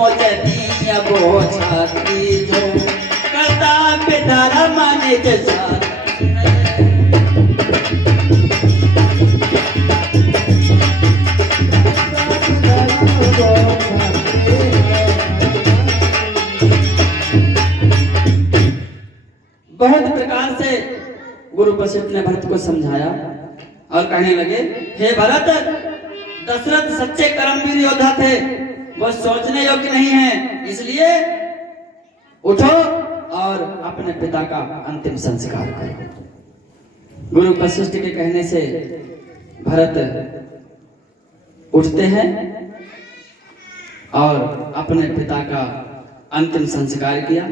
सोचती अब छाती जो करता पिता मन के साथ। बहुत प्रकार से गुरु वशिष्ठ ने भरत को समझाया और कहने लगे, हे भरत, दशरथ सच्चे कर्मवीर योद्धा थे, वो सोचने योग्य नहीं है, इसलिए उठो और अपने पिता का अंतिम संस्कार करो। गुरु वशिष्ठ के कहने से भरत उठते हैं और अपने पिता का अंतिम संस्कार किया।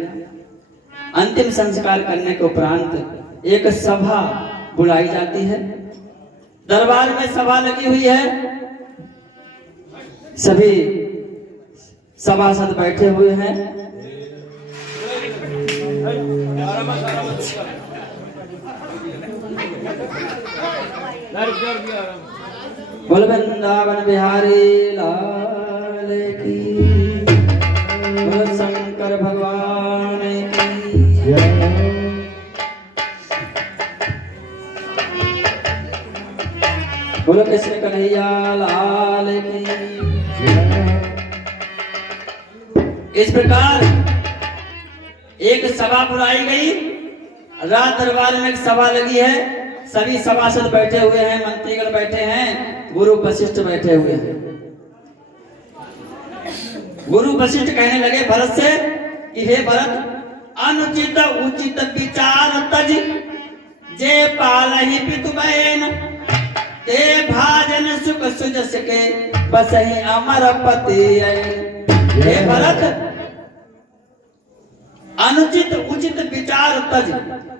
अंतिम संस्कार करने के उपरांत एक सभा बुलाई जाती है। दरबार में सभा लगी हुई है, सभी सभासद बैठे हुए हैं। बोल वृंदावन बिहारी लाल की, बोल शंकर भगवान की जय। बोलो कृष्ण कन्हैया लाल की जय। इस प्रकार एक सभा बुलाई गई। रात दरबार में एक सभा लगी है, सभी सभासद बैठे हुए हैं, मंत्रीगण बैठे हैं, गुरु वशिष्ठ बैठे हुए हैं। गुरु वशिष्ठ कहने लगे भरत से कि हे भरत, अनुचित उचित विचार तज जे पालहि पितु बहन, ते भाजन सुख सुजस के बसहि अमर पति। हे भरत, अनुचित उचित विचार तज,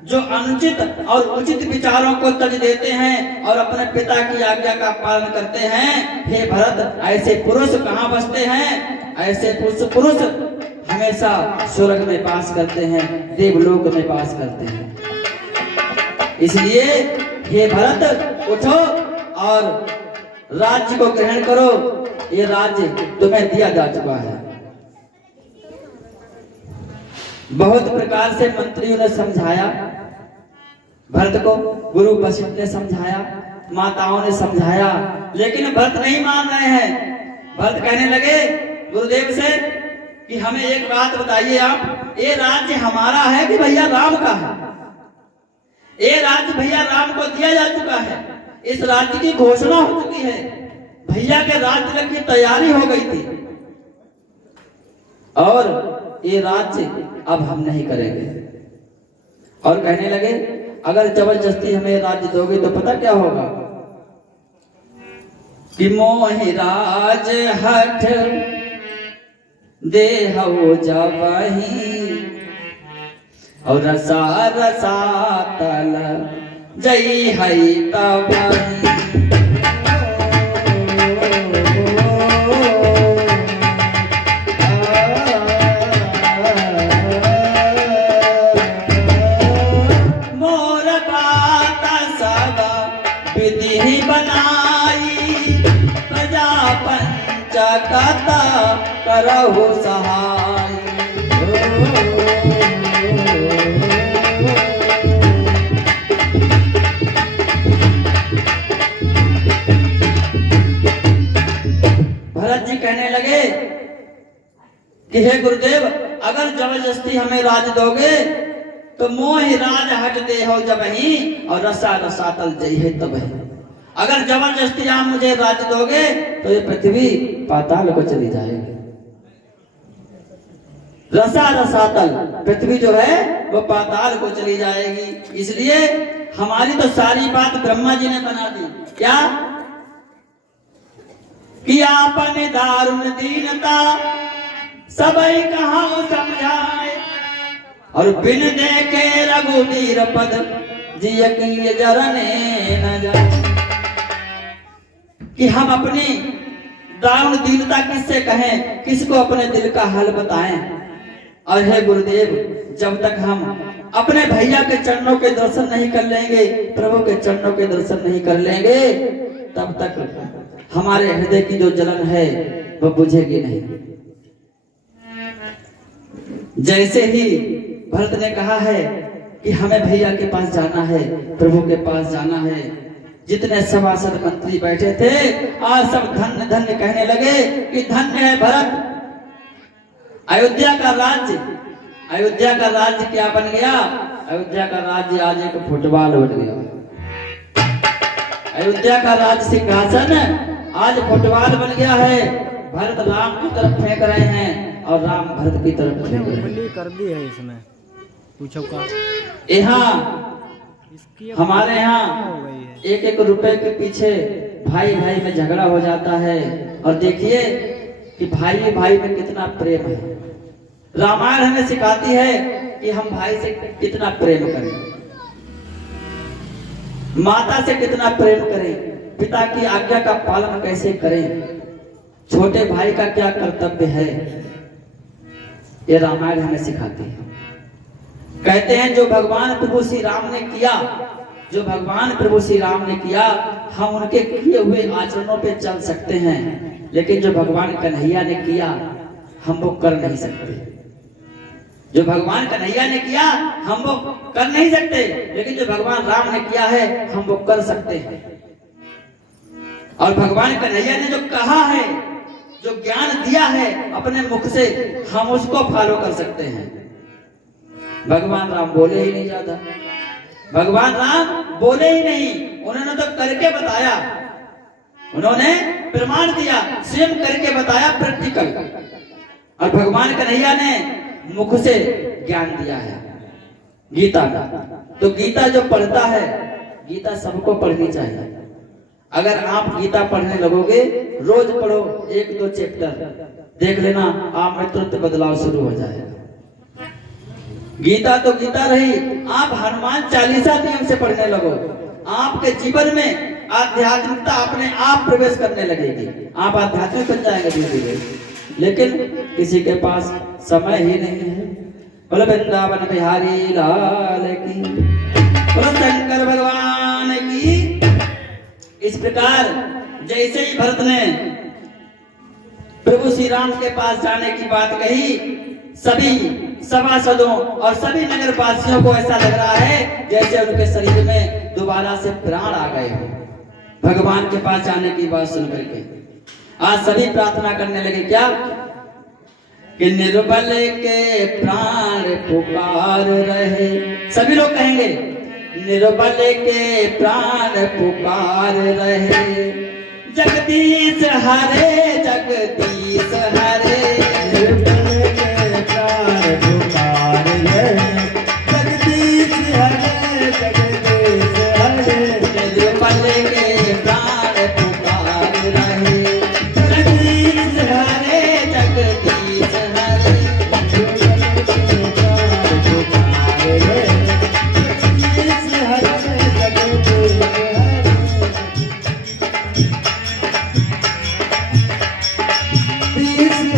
जो अनुचित और उचित विचारों को तज देते हैं और अपने पिता की आज्ञा का पालन करते हैं, हे भरत, ऐसे पुरुष कहाँ बसते हैं? ऐसे पुरुष हमेशा स्वर्ग में पास करते हैं, देवलोक में पास करते हैं। इसलिए हे भरत, उठो और राज्य को ग्रहण करो, ये राज्य तुम्हें दिया जा चुका है। बहुत प्रकार से मंत्रियों ने समझाया भरत को, गुरु वशिष्ठ ने समझाया, माताओं ने समझाया, लेकिन भरत नहीं मान रहे हैं। भरत कहने लगे गुरुदेव से कि हमें एक बात बताइए आप, ये राज्य हमारा है कि भैया राम का है? ये राज्य भैया राम को दिया जा चुका है, इस राज्य की घोषणा हो चुकी है, भैया के राज्य की तैयारी हो गई थी और ये राज्य अब हम नहीं करेंगे। और कहने लगे अगर जबरदस्ती हमें राज्य दोगे तो पता क्या होगा कि मोहि राज हठ देहु जबहि, और रसा रसातल जई हई तबहि। कथा करहु सहाय। भरत जी कहने लगे कि हे गुरुदेव, अगर जबरदस्ती हमें राज दोगे तो मोहि राज हट दे हो जबहि, और रसा रसातल जइहे तबहि। अगर जबरदस्ती आप मुझे राज्य दोगे तो ये पृथ्वी पाताल को चली जाएगी। रसा रसातल, पृथ्वी जो है वो पाताल को चली जाएगी। इसलिए हमारी तो सारी बात ब्रह्मा जी ने बना दी। क्या कि आपने दारुण दीनता सबई कहां समझाए, और बिन देखे रघुवीर पद जिय की जरने न जाए। कि हम अपनी दारुण दीनता किससे कहें, किसको अपने दिल का हाल बताएं। और हे गुरुदेव, जब तक हम अपने भैया के चरणों के दर्शन नहीं कर लेंगे, प्रभु के चरणों के दर्शन नहीं कर लेंगे, तब तक हमारे हृदय की जो जलन है वो बुझेगी नहीं। जैसे ही भरत ने कहा है कि हमें भैया के पास जाना है, प्रभु के पास जाना है, जितने सभासद मंत्री बैठे थे आज सब धन्य धन्य कहने लगे कि धन्य है भरत। अयोध्या का राज्य क्या बन गया? अयोध्या का राज्य आज एक फुटबॉल बन गया। अयोध्या का राज्य सिंहासन आज फुटबॉल बन गया है। भरत राम की तरफ फेंक रहे हैं और राम भरत की तरफ फेंक रहे हैं। कर दी है इसमें पूछो का यहाँ हमारे यहाँ एक एक रुपए के पीछे भाई भाई में झगड़ा हो जाता है। और देखिए कि भाई भाई में कितना प्रेम है। रामायण हमें सिखाती है कि हम भाई से कितना प्रेम करें, माता से कितना प्रेम करें, पिता की आज्ञा का पालन कैसे करें, छोटे भाई का क्या कर्तव्य है, ये रामायण हमें सिखाती है। कहते हैं जो भगवान प्रभु श्री राम ने किया, जो भगवान प्रभु श्री राम ने किया, हम उनके किए हुए आचरणों पे चल सकते हैं, लेकिन जो भगवान कन्हैया ने किया हम वो कर नहीं सकते। जो भगवान कन्हैया ने किया हम वो कर नहीं सकते, लेकिन जो भगवान राम ने किया है हम वो कर सकते हैं। और भगवान कन्हैया ने जो कहा है, जो ज्ञान दिया है अपने मुख से, हम उसको फॉलो कर सकते हैं। भगवान राम बोले ही नहीं ज्यादा, भगवान राम बोले ही नहीं, उन्होंने तो करके बताया, उन्होंने प्रमाण दिया, स्वयं करके बताया, प्रैक्टिकल। और भगवान कन्हैया ने मुख से ज्ञान दिया है गीता का। तो गीता जो पढ़ता है, गीता सबको पढ़नी चाहिए। अगर आप गीता पढ़ने लगोगे, रोज पढ़ो 1-2 चैप्टर, देख लेना आप में तुरंत बदलाव शुरू हो जाएगा। गीता तो गीता रही, आप हनुमान चालीसा नियम से पढ़ने लगो, आपके जीवन में आध्यात्मिकता अपने आप प्रवेश करने लगेगी, आप आध्यात्मिक बन जाएंगे धीरे धीरे। लेकिन किसी के पास समय ही नहीं है। बोलो वृंदावन बिहारी लाल की, बोलो शंकर भगवान की। इस प्रकार जैसे ही भरत ने प्रभु श्री राम के पास जाने की बात कही, सभी सभासदों और सभी नगरवासियों को ऐसा लग रहा है जैसे उनके शरीर में दोबारा से प्राण आ गए हो भगवान के पास जाने की बात सुन करके। आज सभी प्रार्थना करने लगे क्या कि निर्बल के प्राण पुकार रहे। सभी लोग कहेंगे निर्बल के प्राण पुकार रहे, जगदीश हरे जगदीश हरे। निर्बल के प्राण पुकार रहे, जगदीश हरे जगदीश हरे। निर्बल के प्राण पुकार रहे, जगदीश हरे जगदीश हरे।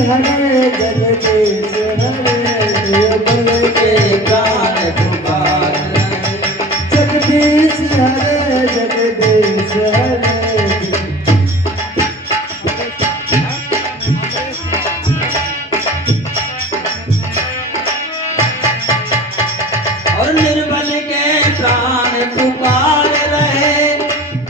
हरे जगदीश हरे, निर्बल के प्राण पुकार रहे, जगदीश हरे जगदीश हरे। और निर्बल के प्राण पुकार रहे,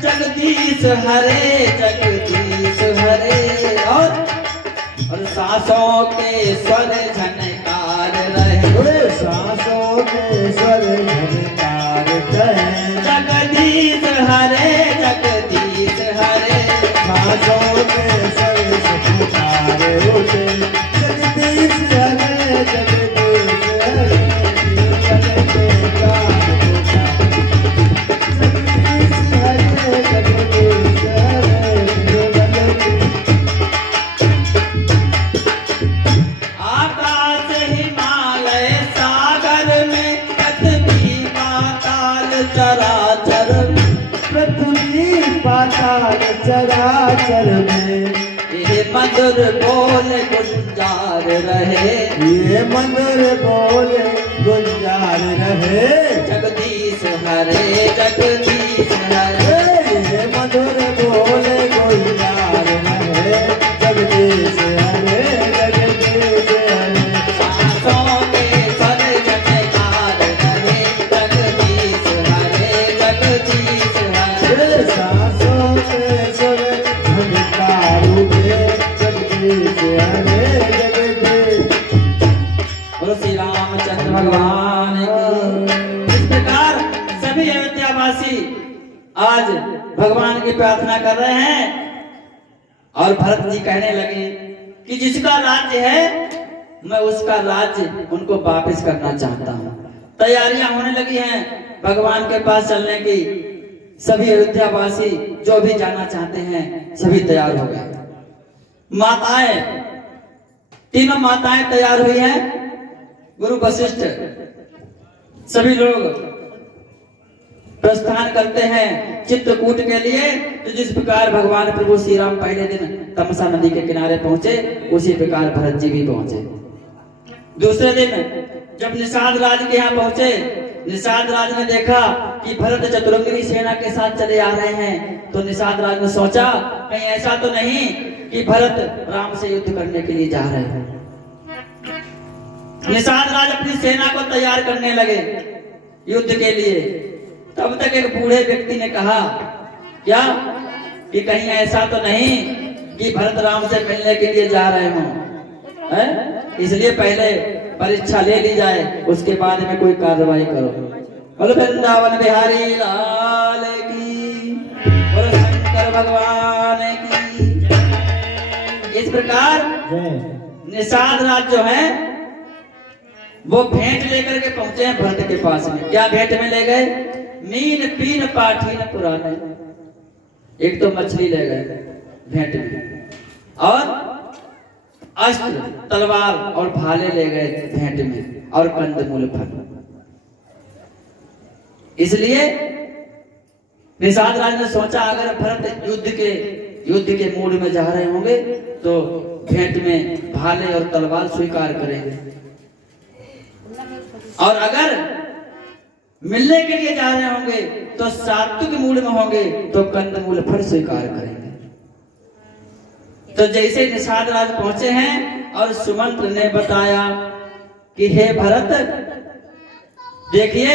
जगदीश हरे जगदीश हरे। और सांसों के स्वर झनकार रहे, सांसों के स्वर झनकार रहे, जगदीश हरे जगदीश हरे। सांसों के स्वर झनकार उठे, जगदीश हरे जगदीश हरे। जगदीश हरे जगदीश हरे। चराचर में ये मधुर बोल गुंजार रहे, ये मधुर बोल गुंजार रहे, जगदीश हरे जगदीश हरे। ये मधुर बोल गुंजार रहे, जगदीश हरे जगदीश हरे। सांसों के बोलो श्री रामचंद्र भगवान की। इस प्रकार सभी अयोध्यावासी आज भगवान की प्रार्थना कर रहे हैं और भरत जी कहने लगे कि जिसका राज्य है मैं उसका राज्य उनको वापस करना चाहता हूँ। तैयारियां होने लगी हैं भगवान के पास चलने की। सभी अयोध्यावासी जो भी जाना चाहते हैं सभी तैयार हो गए। माताएं, तीनों माताएं तैयार हुई हैं। गुरु वशिष्ठ सभी लोग प्रस्थान करते हैं चित्रकूट के लिए। तो जिस प्रकार भगवान प्रभु श्री राम पहले दिन तमसा नदी के किनारे पहुंचे, उसी प्रकार भरत जी भी पहुंचे। दूसरे दिन जब निषाद राज के यहाँ पहुंचे, निषाद राज ने देखा कि भरत चतुरंगिनी सेना के साथ चले आ रहे हैं। तो निषाद राज ने सोचा कहीं ऐसा तो नहीं कि भरत राम से युद्ध करने के लिए जा रहे हैं। निषाद राज अपनी सेना को तैयार करने लगे युद्ध के लिए। तब तक एक बूढ़े व्यक्ति ने कहा क्या कि कहीं ऐसा तो नहीं कि भरत राम से मिलने के लिए जा रहे हो, इसलिए पहले परीक्षा ले ली जाए, उसके बाद में कोई कार्रवाई करो। बोलो वृंदावन बिहारी लाल की, बोलो शंकर भगवान की। इस प्रकार निषाद राज जो है वो भेंट लेकर के पहुंचे हैं भरत के पास में। क्या भेंट में ले गए? मीन पीन पाठीन पुराने। एक तो मछली ले गए भेंट में, और अस्त्र तलवार और भाले ले गए भेंट में, और कंदमूल फल। इसलिए निषाद राज ने सोचा अगर भरत युद्ध के मूड में जा रहे होंगे तो भेंट में भाले और तलवार स्वीकार करेंगे, और अगर मिलने के लिए जा रहे होंगे तो सात्विक मूड में होंगे तो कंदमूल फल स्वीकार करेंगे। तो जैसे निषाद राज पहुंचे हैं और सुमंत्र ने बताया कि हे भरत, देखिए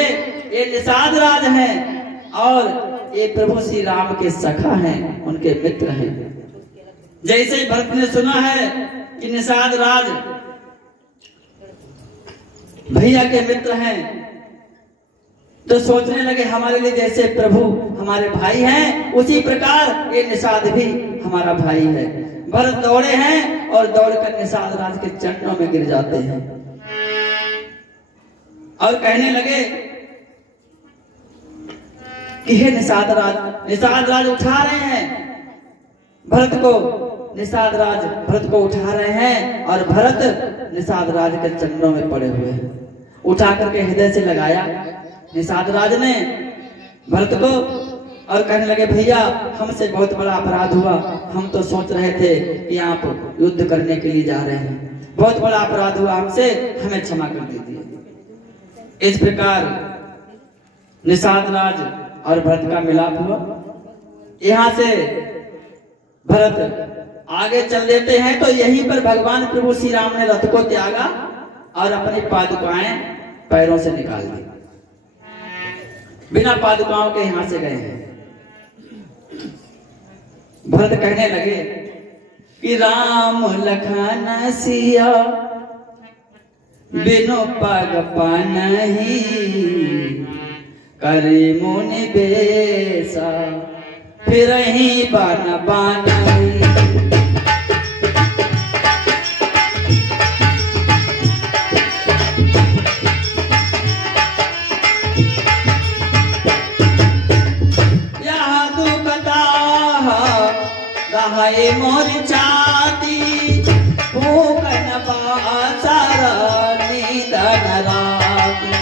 ये निषाद राज हैं और ये प्रभु श्री राम के सखा हैं, उनके मित्र हैं। जैसे ही भरत ने सुना है कि निषाद राज भैया के मित्र हैं, तो सोचने लगे हमारे लिए जैसे प्रभु हमारे भाई हैं, उसी प्रकार ये निषाद भी हमारा भाई है। भरत दौड़े हैं और दौड़कर निषाद राज के चरणों में गिर जाते हैं और कहने लगे कि हे निषाद राज उठा रहे हैं भरत को। निषाद राज भरत को उठा रहे हैं और भरत निषाद राज के चरणों में पड़े हुए हैं। उठा करके हृदय से लगाया निषाद राज ने भरत को, और कहने लगे भैया हमसे बहुत बड़ा अपराध हुआ। हम तो सोच रहे थे कि आप युद्ध करने के लिए जा रहे हैं, बहुत बड़ा अपराध हुआ हमसे, हमें क्षमा कर दीजिए। इस प्रकार निषाद राज और भरत का मिलाप हुआ। यहाँ से भरत आगे चल देते हैं तो यहीं पर भगवान प्रभु श्री राम ने रथ को त्यागा और अपनी पादुकाएं पैरों से निकाल दी। बिना पादुकाओं के यहां से गए हैं। भरत कहने लगे कि राम लखन सिया बिनु पग पानहि, करे मुनि बेसा फिरहि बन बानहि। हाय मोर छाती भूखन बासर निधन राती।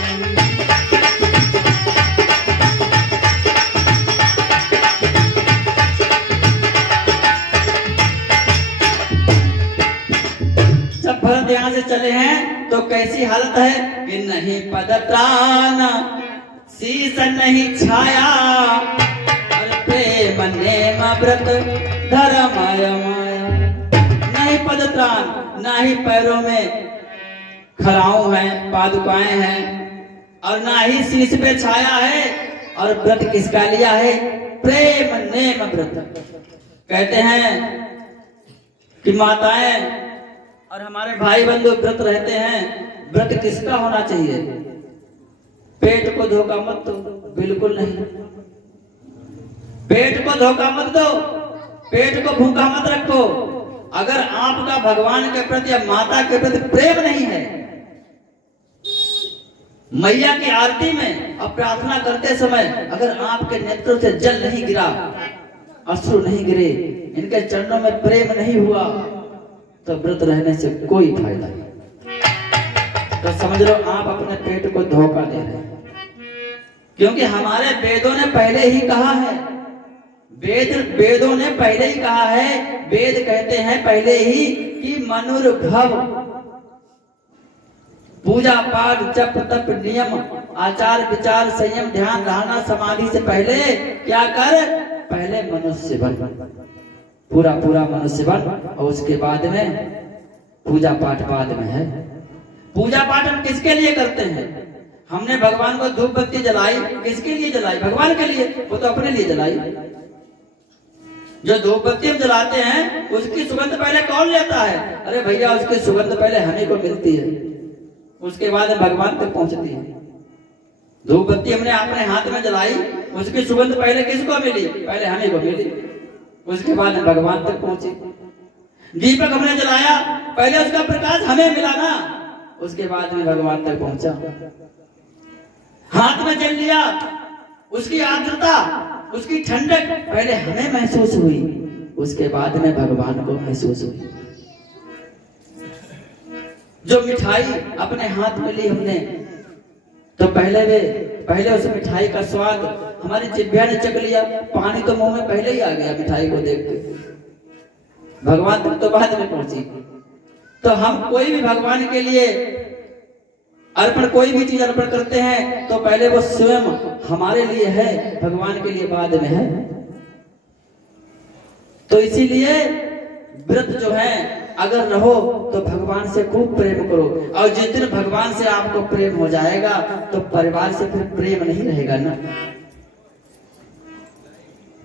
जब भरत यहाँ से चले हैं तो कैसी हालत है कि नहीं पद त्राण शीश नहीं छाया, प्रेम नेम व्रत धर्माय माया। नहीं पद त्राण, ना ही पैरों में खड़ाऊ है, पादुकाएं हैं, और ना ही शीश पे छाया है। और व्रत किसका लिया है? प्रेम नेम व्रत। कहते हैं कि माताएं और हमारे भाई बंधु व्रत रहते हैं, व्रत किसका होना चाहिए? पेट को धोखा मत दो, बिल्कुल नहीं। पेट को धोखा मत दो, पेट को भूखा मत रखो। अगर आपका भगवान के प्रति या माता के प्रति प्रेम नहीं है, मैया की आरती में और प्रार्थना करते समय अगर आपके नेत्रों से जल नहीं गिरा, अश्रु नहीं गिरे, इनके चरणों में प्रेम नहीं हुआ, तो व्रत रहने से कोई फायदा नहीं। तो समझ लो आप अपने पेट को धोखा दे रहे हैं। क्योंकि हमारे वेदों ने पहले ही कहा है, वेदों ने पहले ही कहा है, वेद कहते हैं पहले ही कि मनुर्भव, पूजा पाठ जप तप नियम आचार विचार संयम ध्यान धारणा समाधि से पहले क्या कर, पहले मनुष्य बन, पूरा मनुष्य बन, और उसके बाद में पूजा पाठ बाद में है। पूजा पाठ हम किसके लिए करते हैं? हमने भगवान को धूप बत्ती जलाई, किसके लिए जलाई? भगवान के लिए, वो तो अपने लिए जलाई। जो धूप बत्ती हम जलाते हैं उसकी सुगंध पहले कौन लेता है? अरे भैया उसकी सुगंध पहले हमें को मिलती है, उसके बाद भगवान तक पहुंचती है। धूप बत्ती हमने अपने हाथ में जलाई, उसकी सुगंध पहले किसको मिली? पहले हमें को मिली, उसके बाद भगवान तक पहुंची। दीपक हमने जलाया, पहले उसका प्रकाश हमें मिला ना, उसके बाद में भगवान तक पहुंचा। हाथ में जल लिया, उसकी आर्द्रता उसकी ठंडक पहले हमें महसूस हुई, उसके बाद में भगवान को महसूस हुई। जो मिठाई अपने हाथ में ली हमने, तो पहले उस मिठाई का स्वाद हमारी जिह्वा ने चख लिया, पानी तो मुंह में पहले ही आ गया मिठाई को देख के, भगवान तक तो बाद में पहुंची। तो हम कोई भी भगवान के लिए अर्पण, कोई भी चीज अर्पण करते हैं तो पहले वो स्वयं हमारे लिए है, भगवान के लिए बाद में है। तो इसीलिए व्रत जो है अगर रहो तो भगवान से खूब प्रेम करो, और जिस दिन भगवान से आपको प्रेम हो जाएगा तो परिवार से फिर प्रेम नहीं रहेगा ना।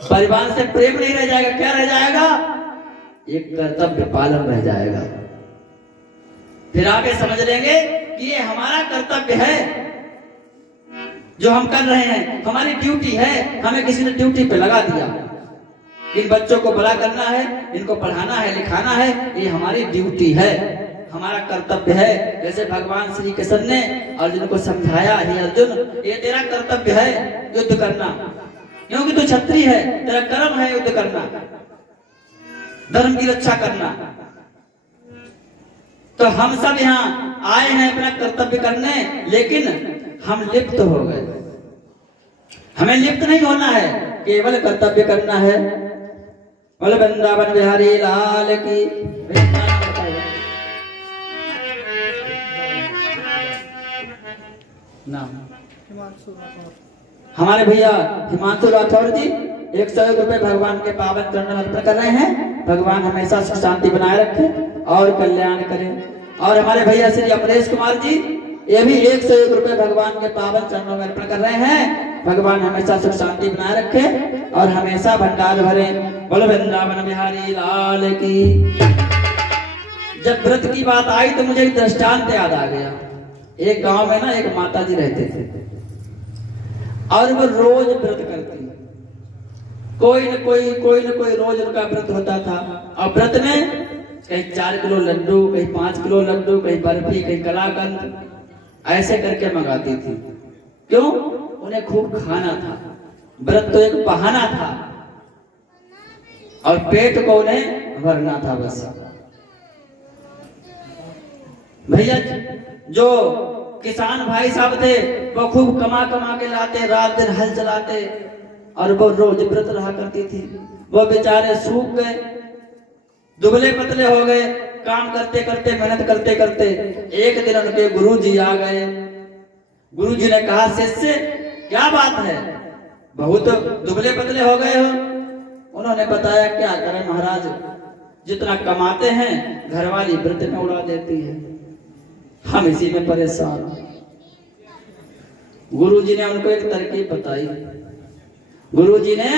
परिवार से प्रेम नहीं रह जाएगा, क्या रह जाएगा? एक कर्तव्य पालन रह जाएगा। फिर आगे समझ लेंगे कि ये हमारा कर्तव्य है जो हम कर रहे हैं, हमारी ड्यूटी है, हमें किसी ने ड्यूटी पे लगा दिया। इन बच्चों को बड़ा करना है, इनको पढ़ाना है लिखाना है, ये हमारी ड्यूटी है, हमारा कर्तव्य है। जैसे भगवान श्री कृष्ण ने अर्जुन को समझाया, हे अर्जुन ये तेरा कर्तव्य है युद्ध करना, क्योंकि तू क्षत्रिय है, तेरा कर्म है युद्ध करना, धर्म की रक्षा करना। तो हम सब यहाँ आए हैं अपना कर्तव्य करने, लेकिन हम लिप्त हो गए। हमें लिप्त नहीं होना है, केवल कर्तव्य करना है। बोल वृंदावन बिहारी लाल की। नाम हमारे भैया हिमांशु राठौर जी 101 रुपए भगवान के पावन चरणों में अर्पण कर रहे हैं। भगवान हमेशा सुख शांति बनाए रखे और कल्याण करें। और हमारे भैया श्री अमरेश कुमार जी ये भी 101 रुपए भगवान के पावन चरणों में अर्पण कर रहे हैं। भगवान हमेशा सुख शांति बनाए रखे और हमेशा भंडार भरे। बोलो वृंदावन बिहारी लाल की। जब व्रत की बात आई तो मुझे एक दृष्टांत याद आ गया। एक गांव में ना एक माता जी रहते थे और वो रोज व्रत करती, कोई न कोई रोज उनका व्रत होता था। और व्रत में कहीं 4 किलो लड्डू, कहीं 5 किलो लड्डू, कहीं बर्फी, कहीं कलाकंद, ऐसे करके मंगाती थी। क्यों? उन्हें खूब खाना था। व्रत तो एक बहाना था और पेट को उन्हें भरना था बस। भैया जो किसान भाई साहब थे वो खूब कमा के लाते, रात दिन हल चलाते और वो रोज व्रत रहा करती थी। वो बेचारे सूख गए, दुबले पतले हो गए, काम करते करते मेहनत करते करते। एक दिन उनके गुरुजी आ गए। गुरुजी ने कहा, शिष्य क्या बात है, बहुत दुबले पतले हो गए हो। उन्होंने बताया, क्या करें महाराज, जितना कमाते हैं घरवाली व्रत में उड़ा देती है, हम इसी में परेशान। गुरुजी ने उनको एक तरकीब बताई। गुरुजी ने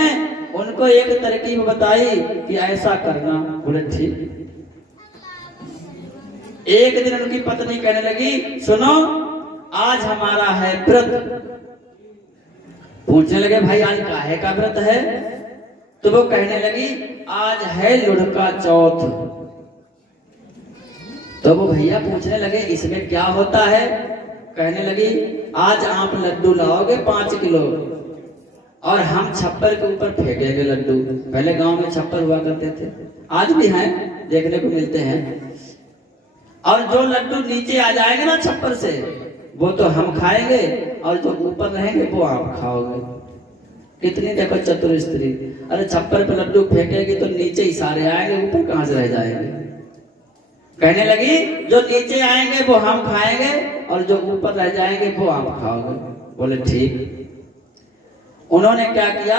उनको एक तरकीब बताई कि ऐसा करना। बोले ठीक। एक दिन उनकी पत्नी कहने लगी, सुनो आज हमारा है व्रत। पूछने लगे भाई आज काहे का व्रत है? तो वो कहने लगी आज है लुढ़का चौथ। तो वो भैया पूछने लगे इसमें क्या होता है? कहने लगी आज आप लड्डू लाओगे 5 किलो और हम छप्पर के ऊपर फेंकेंगे लड्डू। पहले गांव में छप्पर हुआ करते थे, आज भी हैं, देखने को मिलते हैं। और जो लड्डू नीचे आ जाएंगे ना छप्पर से, वो तो हम खाएंगे और जो ऊपर रहेंगे वो आप खाओगे। कितनी देखो चतुर स्त्री, अरे छप्पर पे लड्डू फेंकेगी तो नीचे ही सारे आएंगे, ऊपर कहां से रह जाएंगे। कहने लगी जो नीचे आएंगे वो हम खाएंगे और जो ऊपर रह जाएंगे वो आप खाओगे। बोले ठीक। उन्होंने क्या किया,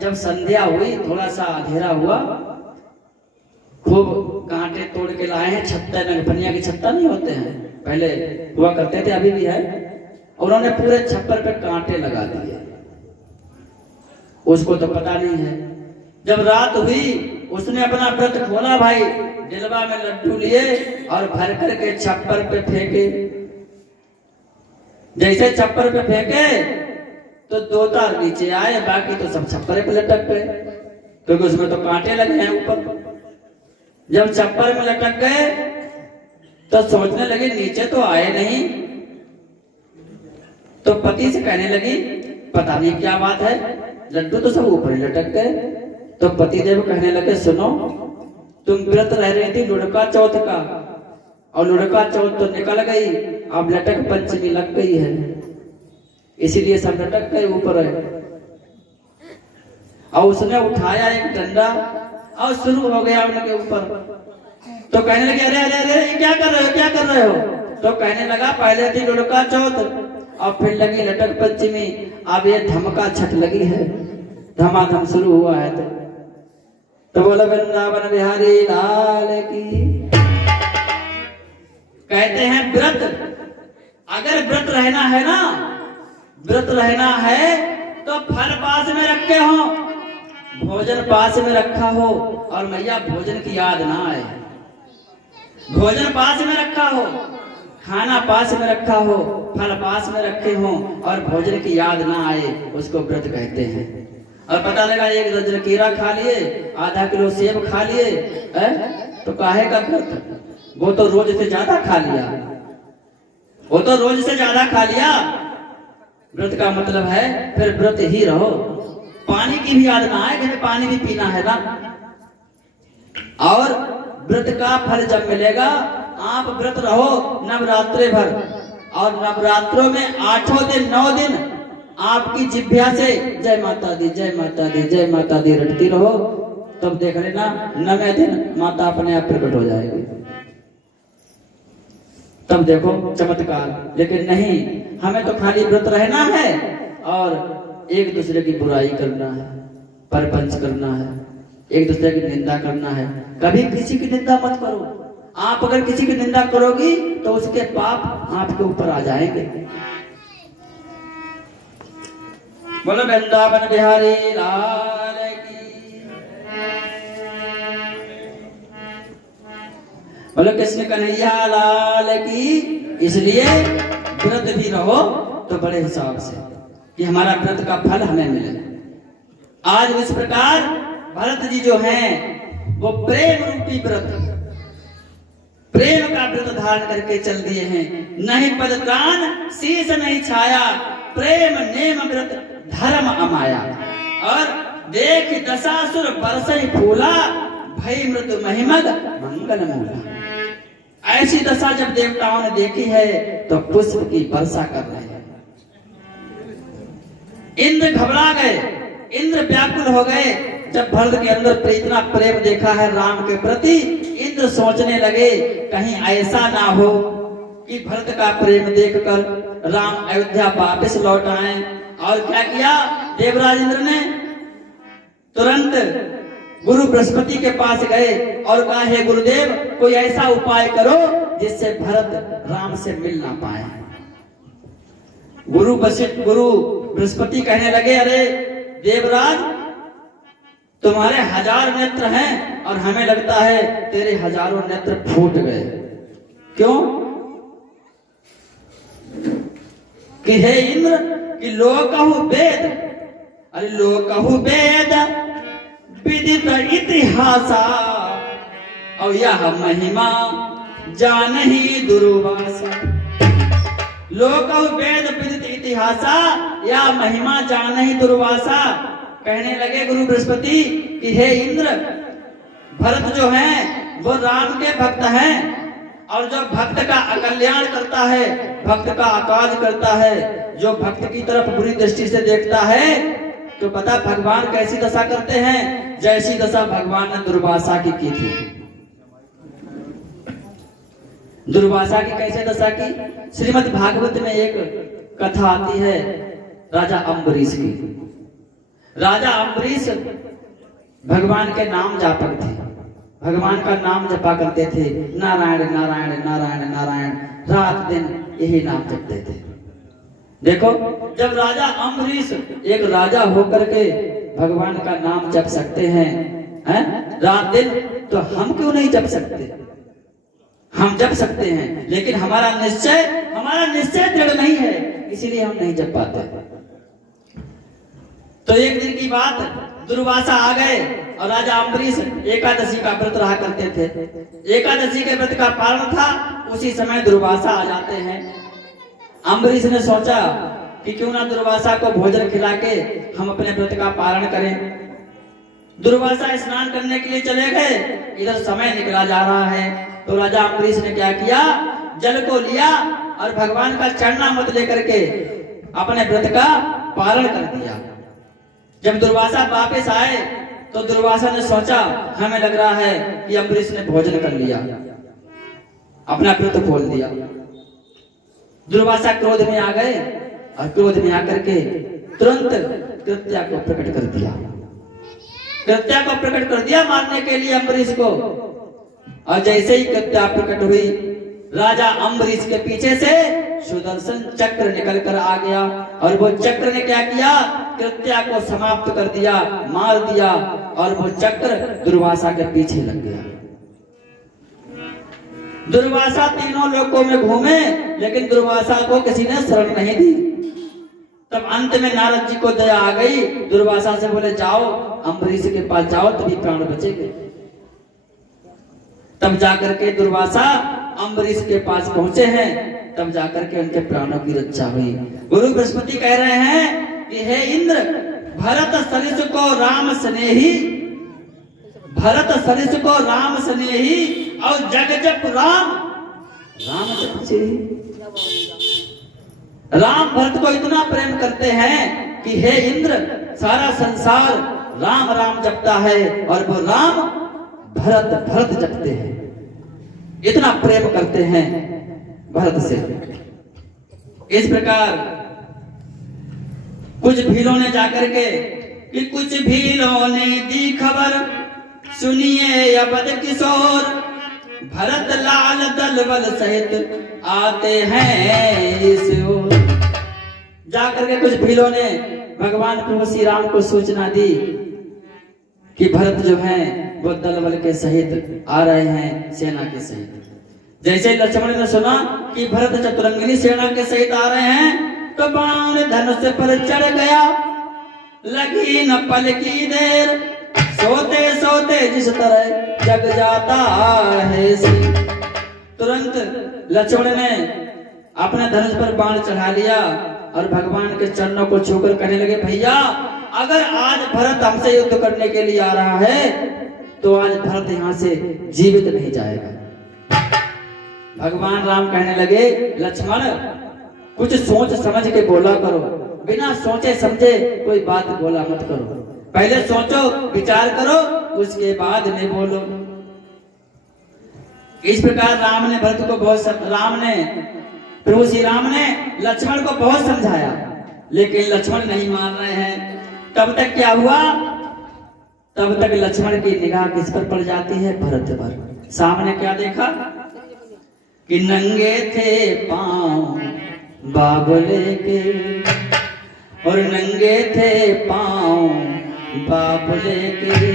जब संध्या हुई, थोड़ा सा अंधेरा हुआ, खूब कांटे तोड़ के लाए हैं। छत्ता, नगफनिया के छत्ता नहीं होते हैं, पहले हुआ करते थे, अभी भी है। उन्होंने पूरे छप्पर पे कांटे लगा दिए। उसको तो पता नहीं है। जब रात हुई उसने अपना व्रत खोला भाई, दिलवा में लड्डू लिए और भर करके छप्पर पे फेंके। जैसे छप्पर पे फेंके तो 2 तार नीचे आए, बाकी तो सब छप्पर पे लटक गए, क्योंकि उसमें तो कांटे लगे हैं ऊपर। जब छप्पर में लटक गए तो सोचने लगे नीचे तो आए नहीं। तो पति से कहने लगी पता नहीं क्या बात है, लड्डू तो सब ऊपर ही लटक गए। तो पति देव कहने लगे सुनो, तुम व्रत रह रही थी लुढ़का चौथ का, और लुढ़का चौथ तो निकल गई, अब लटक पंचमी लग गई है, इसीलिए सब लटक गए ऊपर है। और उसने उठाया एक डंडा और शुरू हो गया उनके ऊपर। तो कहने लगे अरे अरे अरे ये क्या कर रहे हो, क्या कर रहे हो? तो कहने लगा पहले थी लुढ़का चौथ और फिर लगी लटक पंचमी, अब ये धमका छठ लगी है, धमाधम शुरू हुआ है। तो बोला वृंदावन बिहारी लाल की। कहते हैं व्रत, अगर व्रत रहना है ना, व्रत रहना है तो फल पास में रखे हो, भोजन पास में रखा हो, और मैया भोजन की याद ना आए। भोजन पास में रखा हो, खाना पास में रखा हो, फल पास में रखे हो और भोजन की याद ना आए, उसको व्रत कहते हैं। और पता लगा एक दर्जन केरा खा लिए, आधा किलो सेब खा लिए, तो काहे का व्रत? वो तो रोज से ज्यादा खा लिया, वो तो रोज से ज्यादा खा लिया। व्रत का मतलब है फिर व्रत ही रहो। पानी की भी याद ना आए, कि पानी भी पीना है ना। और व्रत का फल जब मिलेगा, आप व्रत रहो नवरात्रे भर, और नवरात्रों में 8 दिन 9 दिन आपकी जिह्वा से जय माता दी जय माता दी जय माता दी रटती रहो, तब देख लेना 9वें दिन माता अपने आप प्रकट हो जाएगी, तब देखो चमत्कार। लेकिन नहीं, हमें तो खाली व्रत रहना है और एक दूसरे की बुराई करना है, परपंच करना है, एक दूसरे की निंदा करना है। कभी किसी की निंदा मत करो। आप अगर किसी की निंदा करोगी तो उसके पाप आपके ऊपर आ जाएंगे। बोलो वृंदावन बिहारी लाल की। बोलो कृष्ण कन्हैया लाल की। इसलिए व्रत भी रहो तो बड़े हिसाब से, कि हमारा व्रत का फल हमें मिले। आज इस प्रकार भरत जी जो हैं वो प्रेम रूपी व्रत, प्रेम का व्रत धारण करके चल दिए हैं। नहीं पद प्राण शीश नहीं छाया, प्रेम नेम व्रत धर्म अमाया। और देख दशासुर बरसई फूला, भई मृत्यु महिमग मंगल मूला। ऐसी दशा जब देवताओं ने देखी है तो पुष्प की वर्षा कर रहे हैं। इंद्र घबरा गए, इंद्र व्याकुल हो गए जब भरत के अंदर इतना प्रेम देखा है राम के प्रति। इंद्र सोचने लगे कहीं ऐसा ना हो कि भरत का प्रेम देखकर राम अयोध्या वापस लौट आए। और क्या किया देवराज इंद्र ने? तुरंत गुरु बृहस्पति के पास गए और कहा हे गुरुदेव, कोई ऐसा उपाय करो जिससे भरत राम से मिल ना पाए। गुरु बृहस्पति कहने लगे अरे देवराज, तुम्हारे 1000 नेत्र हैं और हमें लगता है तेरे हजारों नेत्र फूट गए, क्यों? कि हे इंद्र कि लोकहु वेद, अरे लोकहु वेद विदित इतिहासा, और यह महिमा जानहि दुर्वासा। लोकहु वेद विदित इतिहासा, या महिमा जानहि दुर्वासा। कहने लगे गुरु बृहस्पति कि हे इंद्र, भरत जो है वो राम के भक्त हैं, और जो भक्त का अकल्याण करता है, भक्त का आकाज करता है, जो भक्त की तरफ बुरी दृष्टि से देखता है, तो पता भगवान कैसी दशा करते हैं? जैसी दशा भगवान ने दुर्वासा की थी। दुर्वासा की कैसे दशा की? श्रीमद् भागवत में एक कथा आती है राजा अम्बरीश की। राजा अम्बरीश भगवान के नाम जापक थे, भगवान का नाम जपा करते थे, नारायण नारायण नारायण नारायण, रात दिन यही नाम जपते थे। देखो, जब राजा अम्बरीश एक राजा होकर के भगवान का नाम जप सकते हैं, रात दिन, तो हम क्यों नहीं जप सकते? हम जप सकते हैं, लेकिन हमारा निश्चय दृढ़ नहीं है, इसीलिए हम नहीं जप पाते। तो एक दिन की बात, दुर्वासा आ गए और राजा अम्बरीश एकादशी का व्रत रहा करते थे। एकादशी के व्रत का पारण था, उसी समय दुर्वासा आ जाते हैं। अम्बरीश ने सोचा कि क्यों ना दुर्वासा को भोजन खिला के हम अपने व्रत का पारण करें। दुर्वासा स्नान करने के लिए चले गए, इधर समय निकला जा रहा है, तो राजा अम्बरीश ने क्या किया? जल को लिया और भगवान का चरणामृत लेकर के अपने व्रत का पारण कर दिया। जब दुर्वासा वापस आए तो दुर्वासा ने सोचा, हमें लग रहा है कि अम्बरीश ने भोजन कर लिया, अपना व्रत खोल दिया। दुर्वासा क्रोध में आ गए और क्रोध में आकर के तुरंत कृत्या को प्रकट कर दिया। कृत्या को प्रकट कर दिया मारने के लिए अम्बरीश को। और जैसे ही कृत्या प्रकट हुई, राजा अम्बरीश के पीछे से सुदर्शन चक्र निकल कर आ गया, और वो चक्र ने क्या किया? कृत्या को समाप्त कर दिया, मार दिया, और वो चक्र दुर्वासा के पीछे लग गया। दुर्वासा तीनों लोकों में घूमे, लेकिन दुर्वासा को किसी ने शरण नहीं दी। तब अंत में नारद जी को दया आ गई, दुर्वासा से बोले जाओ अम्बरीश के पास जाओ, तभी प्राण बचेंगे। तब जाकर के दुर्वासा अम्बरीश के पास पहुंचे हैं, तब जाकर के उनके प्राणों की रक्षा हुई। गुरु बृहस्पति कह रहे हैं कि हे इंद्र, भरत सरिस को राम स्नेही, भरत सरिस को राम स्नेही, और जग जप राम, राम जप से राम भरत को इतना प्रेम करते हैं कि हे इंद्र, सारा संसार राम राम जपता है, और वो राम भरत भरत जपते हैं। इतना प्रेम करते हैं भरत से। इस प्रकार कुछ भीलों ने जाकर के, कि कुछ भीलों ने दी खबर, सुनिए अवध किशोर, भरत लाल दलबल सहित आते हैं इस ओर। जाकर के कुछ भीलों ने भगवान प्रभु श्री राम को सूचना दी कि भरत जो है वो दलबल के सहित आ रहे हैं, सेना के सहित। जैसे लक्ष्मण ने सुना कि भरत चतुरंगिनी सेना के सहित आ रहे हैं, तो बाण धनुष पर चढ़ गया, लगी न पल की देर, सोते सोते जिस तरह जग जाता है। तुरंत लक्ष्मण ने अपने धनुष पर बाण चढ़ा लिया और भगवान के चरणों को छूकर कहने लगे, भैया अगर आज भरत हमसे युद्ध करने के लिए आ रहा है, तो आज भरत यहाँ से जीवित नहीं जाएगा। भगवान राम कहने लगे, लक्ष्मण कुछ सोच समझ के बोला करो, बिना सोचे समझे कोई बात बोला मत करो। पहले सोचो, विचार करो, उसके बाद में बोलो। इस प्रकार राम ने भरत को बहुत, प्रभु श्री राम ने लक्ष्मण को बहुत समझाया, लेकिन लक्ष्मण नहीं मान रहे हैं। तब तक क्या हुआ? तब तक लक्ष्मण की निगाह किस पर पड़ जाती है? भरत पर। सामने क्या देखा कि नंगे थे पांव बाबले के, और नंगे थे पांव बाबले के,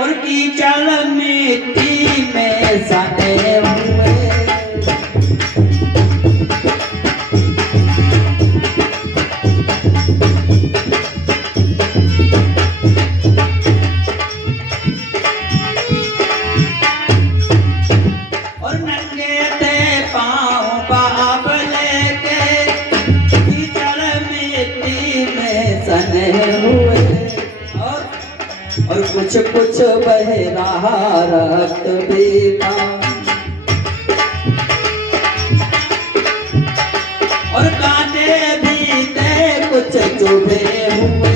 और कीचड़ मिट्टी में सने हुए कुछ बह रहा रक्त पीता, और कांटे भी थे कुछ चुभे हुए।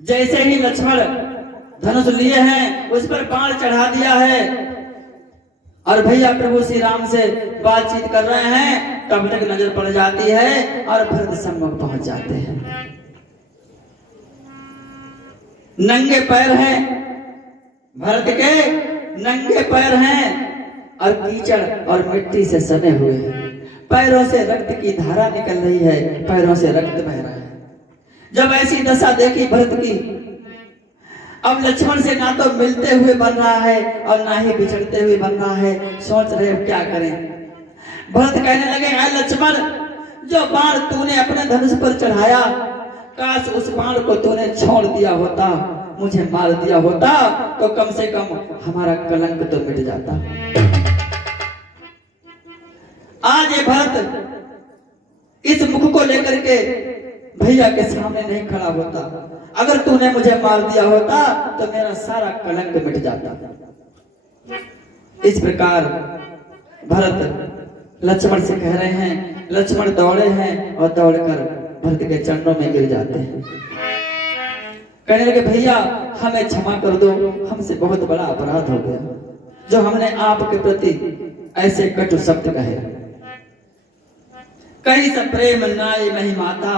जैसे ही लक्ष्मण धनुष लिए हैं, उस पर बाण चढ़ा दिया है और भैया प्रभु श्री राम से बातचीत कर रहे हैं, तब तक नजर पड़ जाती है और भरत सम्मुख पहुंच जाते हैं। नंगे पैर हैं भरत के, नंगे पैर हैं और कीचड़ और मिट्टी से सने हुए हैं, पैरों से रक्त की धारा निकल रही है, पैरों से रक्त बह रहा है। जब ऐसी दशा देखी भरत की, अब लक्ष्मण से ना तो मिलते हुए बन रहा है और ना ही बिछड़ते हुए बन रहा है, सोच रहे क्या करें। भरत कहने लगे, ऐ लक्ष्मण, जो बाण तूने अपने धनुष पर चढ़ाया, काश उस बाण को तूने छोड़ दिया होता, मुझे मार दिया होता, तो कम से कम हमारा कलंक तो मिट जाता। आज ये भरत इस मुख को लेकर के भैया के सामने नहीं खड़ा होता, अगर तूने मुझे मार दिया होता तो मेरा सारा कलंक मिट जाता। इस प्रकार भरत लक्ष्मण से कह रहे हैं। लक्ष्मण दौड़े हैं और दौड़कर भरत के चरणों में गिर जाते हैं, कहने लगे, भैया हमें क्षमा कर दो, हमसे बहुत बड़ा अपराध हो गया, जो हमने आपके प्रति ऐसे कटु शब्द कहे। कहीं से प्रेम नाय नहीं माता,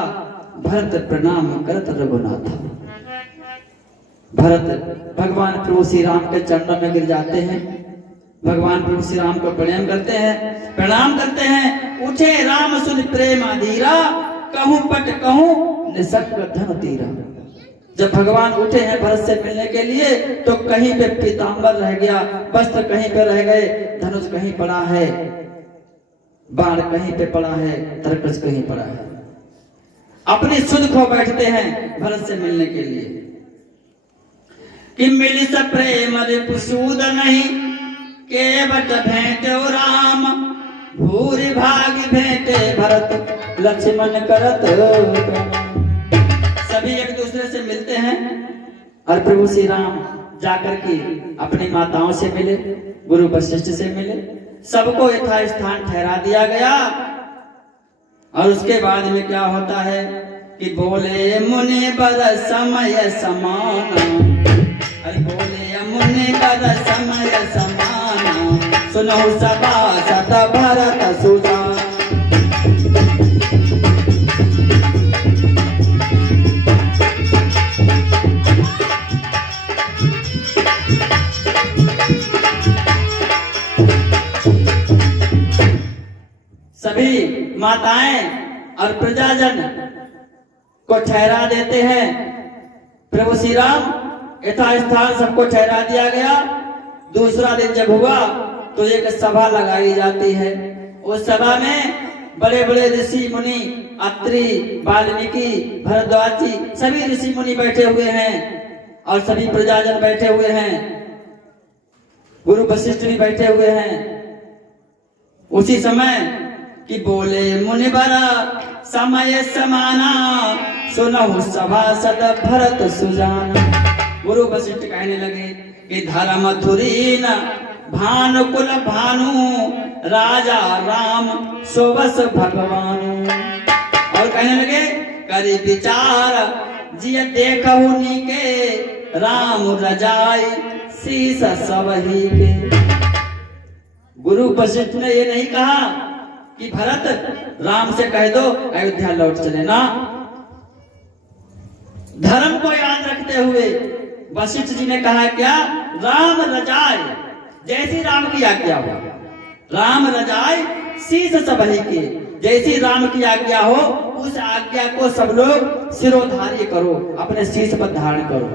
भरत प्रणाम करत रघुनाथ। भरत भगवान प्रभु श्री राम के चरणों में गिर जाते हैं, भगवान प्रभु श्री राम को प्रणाम करते हैं। उठे राम सुन प्रेम अधीरा, कहूं पट कहूं निसर्ग धन तीरा। जब भगवान उठे हैं भरत से मिलने के लिए, तो कहीं पे पीतांबर रह गया, वस्त्र कहीं पे रह गए, धनुष कहीं पड़ा है, बाण कहीं पे पड़ा है, तरकस कहीं पड़ा है। अपनी सुध खो बैठते हैं भरत से मिलने के लिए कि मिली स प्रेम रिपुसूद नहीं, केवट भेंटे राम, भूरि भाग भेंटे भरत लक्ष्मण करत। सभी एक दूसरे से मिलते हैं और प्रभु श्री राम जाकर के अपनी माताओं से मिले, गुरु वशिष्ठ से मिले, सबको यथा स्थान ठहरा दिया गया। और उसके बाद में क्या होता है कि बोले मुनि बर समय समान, अरे बोले मुनि बर समय समान, सुनो सभा सत भरत सुजान। सभी माताएं और प्रजाजन को ठहरा देते हैं। प्रभु श्री राम यथास्थान सबको ठहरा दिया गया। दूसरा दिन जब हुआ तो एक सभा लगाई जाती है। उस सभा में बड़े बड़े ऋषि मुनि, अत्रि, वाल्मीकि, भरद्वाज जी, सभी ऋषि मुनि बैठे हुए हैं और सभी प्रजाजन बैठे हुए हैं, गुरु वशिष्ठ भी बैठे हुए हैं। उसी समय कि बोले मुनिबरा समय समाना, सुनहु सभासद भरत सुजाना। गुरु वशिष्ठ कहने लगे कि धर्म धुरीन भानुकुल भानु, राजा राम सोबस भगवान। और कहने लगे करी विचार जिय देखहु नीके, राम रजाई शीस सबही के। गुरु वशिष्ठ ने ये नहीं कहा कि भरत राम से कह दो अयोध्या लौट चले ना। धर्म को याद रखते हुए वशिष्ठ जी ने कहा क्या, राम रजाए, जैसी राम की आज्ञा हो, राम रजाए शीस सबही के, जैसी राम की आज्ञा हो उस आज्ञा को सब लोग सिरोधार्य करो, अपने शीश पर धारण करो।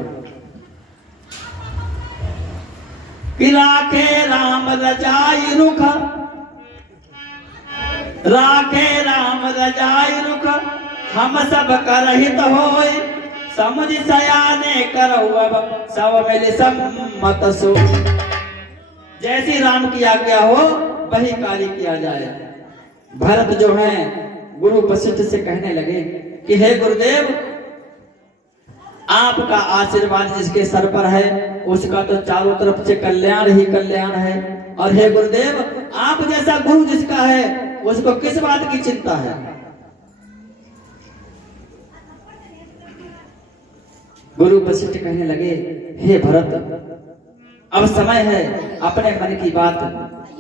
कि राखे राम रजाई रुख, राखे राम रजाई रुख, हम सब करहित होय, समझ सयाने करहु अब सब मिल सम्मत सो। जैसी राम की आज्ञा हो वही कार्य किया जाए। भरत जो है गुरु वशिष्ठ से कहने लगे कि हे गुरुदेव, आपका आशीर्वाद जिसके सर पर है उसका तो चारों तरफ से कल्याण ही कल्याण है, और हे गुरुदेव, आप जैसा गुरु जिसका है उसको किस बात की चिंता है। गुरु वशिष्ठ कहने लगे, हे भरत, अब समय है अपने मन की बात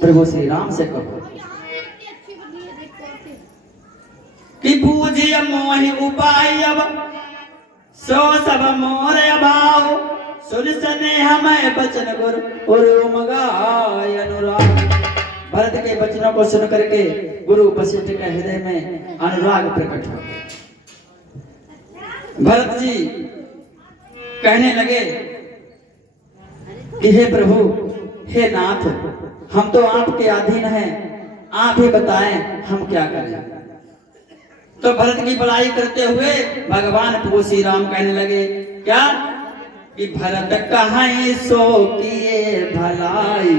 प्रभु श्री राम से कहो कि पूजिय मोहि उपाय अब सो सब मोर अभाव, सुन स्नेह मैं बचन गुरु गाय अनुराग। भरत के वचनों को सुन करके गुरु वशिष्ठ के हृदय में अनुराग प्रकट हो। भरत जी कहने लगे कि हे प्रभु, हे नाथ, हम तो आपके अधीन हैं, आप ही बताएं हम क्या करें। तो भरत की बड़ाई करते हुए भगवान प्रभु श्री राम कहने लगे क्या कि भरत कहाई सो किए भलाई,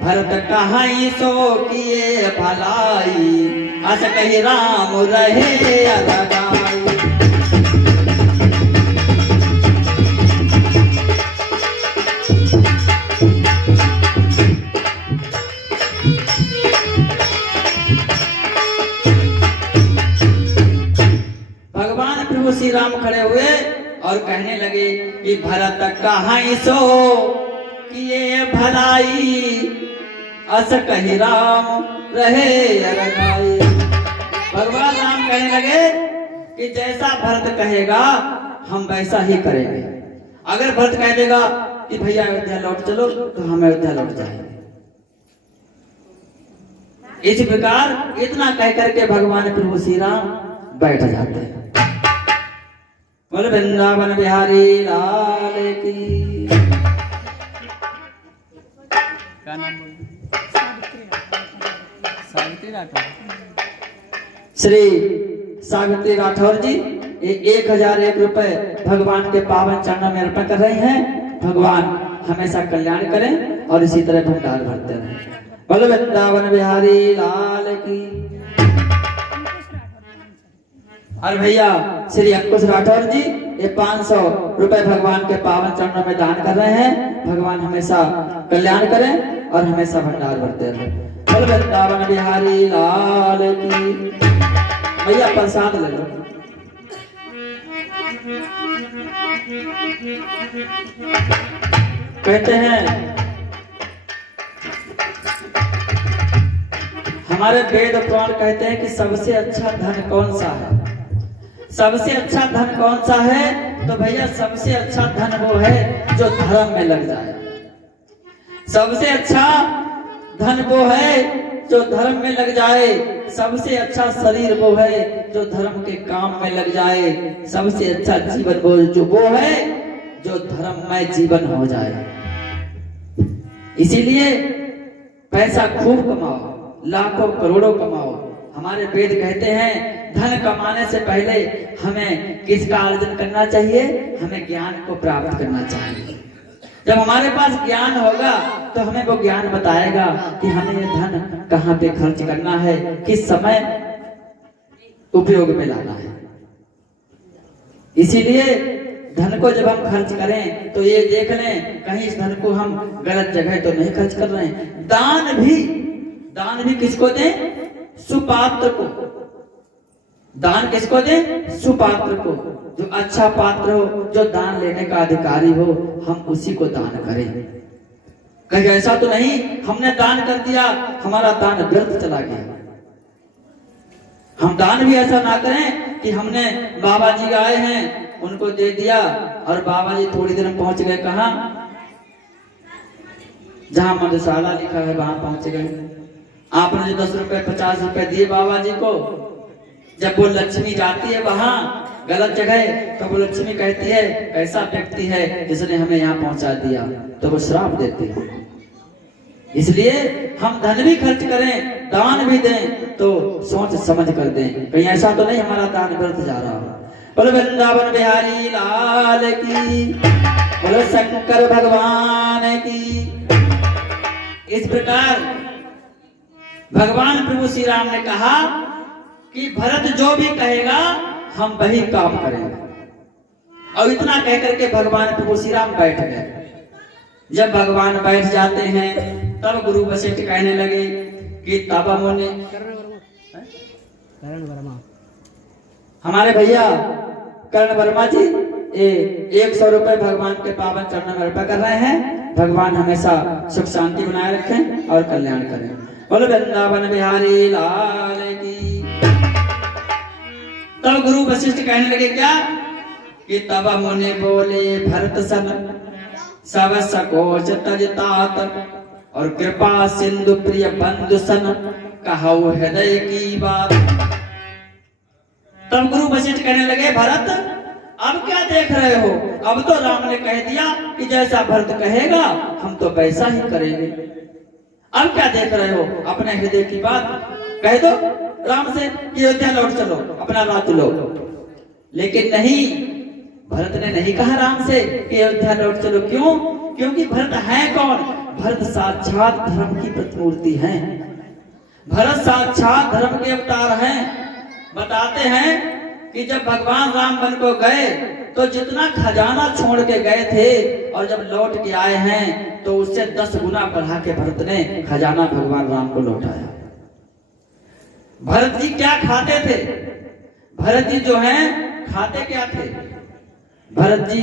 भरत कहाई सो किए भलाई, अस कही राम रहे अलगाई। श्री राम खड़े हुए और कहने लगे कि भरत कहाई सो किए भलाई, अस कही राम रहे अलगाई। भगवान राम कहने लगे कि जैसा भरत कहेगा हम वैसा ही करेंगे। अगर भरत कह देगा कि भैया अयोध्या लौट चलो तो हम अयोध्या लौट जाएंगे। इस प्रकार इतना कह करके भगवान प्रभु श्री राम बैठ जाते हैं। बोल वृंदावन बिहारी लाल की। क्या नाम बोल? सावित्री राठौर। श्री सावित्री राठौर जी ये 1001 रुपए भगवान के पावन चरणों में अर्पण कर रहे हैं। भगवान हमेशा कल्याण करें और इसी तरह भंडार भरते रहें। बोल वृंदावन बिहारी लाल की। और भैया श्री अंकुश राठौर जी ये 500 रुपए भगवान के पावन चरणों में दान कर रहे हैं। भगवान हमेशा कल्याण करें और हमेशा भंडार भरते रहे। बोल वृंदावन बिहारी लाल की। भैया प्रसाद ले लो। कहते हैं हमारे वेद पुराण कहते हैं कि सबसे अच्छा धन कौन सा है। सबसे अच्छा धन कौन सा है? तो भैया सबसे अच्छा धन वो है जो धर्म में लग जाए। सबसे अच्छा धन वो है जो धर्म में लग जाए। सबसे अच्छा शरीर वो है जो धर्म के काम में लग जाए। सबसे अच्छा जीवन वो है जो धर्ममय जीवन हो जाए। इसीलिए पैसा खूब कमाओ, लाखों करोड़ों कमाओ। हमारे वेद कहते हैं धन कमाने से पहले हमें किसका अर्जन करना चाहिए? हमें ज्ञान को प्राप्त करना चाहिए। जब हमारे पास ज्ञान होगा तो हमें वो ज्ञान बताएगा कि हमें ये धन कहाँ पे खर्च करना है, किस समय उपयोग में लाना है। इसीलिए धन को जब हम खर्च करें तो ये देख लें कहीं इस धन को हम गलत जगह तो नहीं खर्च कर रहे हैं। दान भी किसको दें? सुपात्र को। दान किसको दें? सुपात्र को। जो अच्छा पात्र हो, जो दान लेने का अधिकारी हो, हम उसी को दान करें। कहीं ऐसा तो नहीं हमने दान कर दिया हमारा दान व्यर्थ चला गया। हम दान भी ऐसा ना करें कि हमने बाबा जी आए हैं उनको दे दिया और बाबा जी थोड़ी देर में पहुंच गए कहां? जहां मधुशाला लिखा है वहां पहुंच गए। आपने जो 10 रुपए 50 रुपए दिए बाबा जी को, जब वो लक्ष्मी जाती है वहां गलत जगह तो वो लक्ष्मी कहती है ऐसा व्यक्ति है जिसने हमें यहाँ पहुंचा दिया, तो वो श्राप देती है। इसलिए हम धन भी खर्च करें, दान भी दें तो सोच समझ कर दें, कहीं ऐसा तो नहीं हमारा दान व्यर्थ जा रहा हो। बोलो वृंदावन बिहारी लाल की, बोलो शंकर भगवान की। इस प्रकार भगवान प्रभु श्री राम ने कहा कि भरत जो भी कहेगा हम वही काम करेंगे। और इतना कह करके भगवान प्रभु श्री राम बैठ गए। जब भगवान बैठ जाते हैं तब गुरु वशिष्ठ कहने लगे कि तब मुने हमारे भैया कर्ण वर्मा जी 100 रुपए भगवान के पावन चरणों में अर्पण कर रहे हैं। भगवान हमेशा सुख शांति बनाए रखें और कल्याण करें। बोलो वृंदावन बिहारी लाल की। तब गुरु वशिष्ठ कहने लगे क्या कि तब मुनि बोले भरत सन सब सकोच तजतात और कृपा सिंधु प्रिय बंधु सन कहु हृदय की बात। तब गुरु वशिष्ठ कहने लगे भरत अब क्या देख रहे हो? अब तो राम ने कह दिया कि जैसा भरत कहेगा हम तो वैसा ही करेंगे। अब क्या देख रहे हो? अपने हृदय की बात कह दो राम से कि अयोध्या लौट चलो, अपना राज लो। लेकिन नहीं, भरत ने नहीं कहा राम से कि अयोध्या लौट चलो। क्यों? क्योंकि भरत है कौन? भरत साक्षात धर्म की प्रतिमूर्ति है। भरत साक्षात धर्म के अवतार हैं। बताते हैं कि जब भगवान राम वन को गए तो जितना खजाना छोड़ के गए थे और जब लौट के आए हैं तो उससे 10 गुना बढ़ा के भरत ने खजाना भगवान राम को लौटाया। भरत जी क्या खाते थे? भरत जी जो हैं खाते क्या थे? भरत जी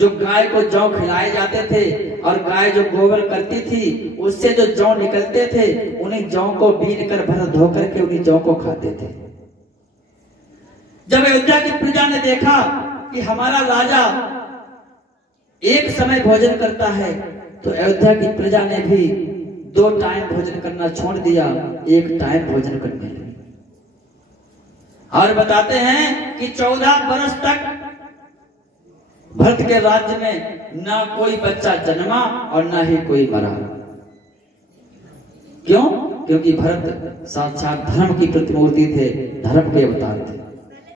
जो गाय को जौ खिलाए जाते थे और गाय जो गोबर करती थी उससे जो जौ निकलते थे उन्हीं जौ को बीन कर भरत धो करके उन्हीं जौ को खाते थे। जब अयोध्या की प्रजा ने देखा कि हमारा राजा एक समय भोजन करता है तो अयोध्या की प्रजा ने भी 2 टाइम भोजन करना छोड़ दिया, 1 टाइम भोजन करने लगे। और बताते हैं कि 14 वर्ष तक भरत के राज्य में ना कोई बच्चा जन्मा और ना ही कोई मरा। क्यों? क्योंकि भरत साक्षात धर्म की प्रतिमूर्ति थे, धर्म के अवतार थे।